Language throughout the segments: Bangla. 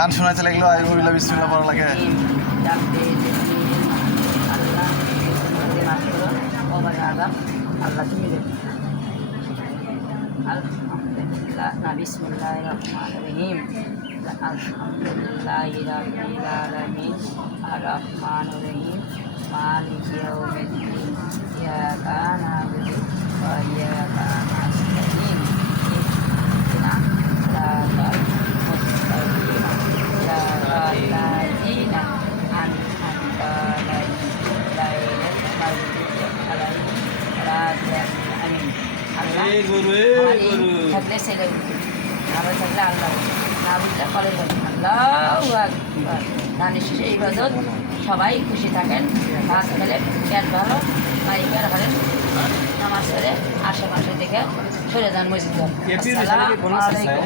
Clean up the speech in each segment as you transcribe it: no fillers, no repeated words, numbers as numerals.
গান শোনাতে লাগলো আউযুবিল্লাহি বিসমিল্লাহ পড়া লাগে। আল্লাহ তুমি আলহামদুলিল্লাহ না বিসমিল্লাহির রহমানির রহিম আলহামদুলিল্লাহি রাব্বিল আলামিন আর রহমানির রহিম মালিকি ইয়াউমিদ্দিন ইয়াকা না'বুদু ওয়া ইয়াকা নাস্তাঈন ইহদিনা সিরাতাল মুস্তাকিম সিরাতাল লাযিনা আন'আমতা আলাইহিম গায়রিল মাগদুবি আলাইহিম ওয়ালাদ-দাল্লিন। আল্লাহ থাকলে ছেলে আবার থাকলে আল্লাহ না বুঝলে করে আল্লাহু আকবার। ধানের শেষে ইবাদত সবাই খুশি থাকেন, ভাত খেলে পেট ভালো, মাইকার হলেন নামাজ পড়ে আশেপাশে থেকে সরে যান মসজিদ। আসসালামু আলাইকুম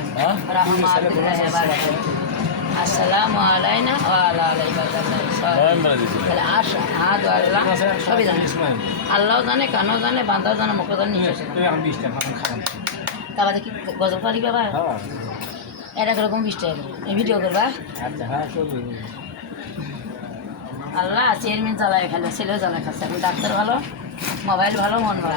রাহমাতুল্লাহি ওয়া বারাকাতুহু। আসসালামু আলাইনা ওয়া আলা ইবাদিল্লাহি সালিহিন। তাহলে হাত আল্লাহ সবই জানে, আল্লাহ জানে, কানও জানে, বান্দাও জানে, মুখও জানে, নিঃশ্বাস তারপরে কি গজল পারি বাবা এটা কিরকম 20 টাকা এই ভিডিও করবা। আল্লাহ চেয়ারম্যান চালায় খেলে, ছেলেও চালায় খাচ্ছে, এখন ডাক্তার ভালো, মোবাইল ভালো, মন ভালো।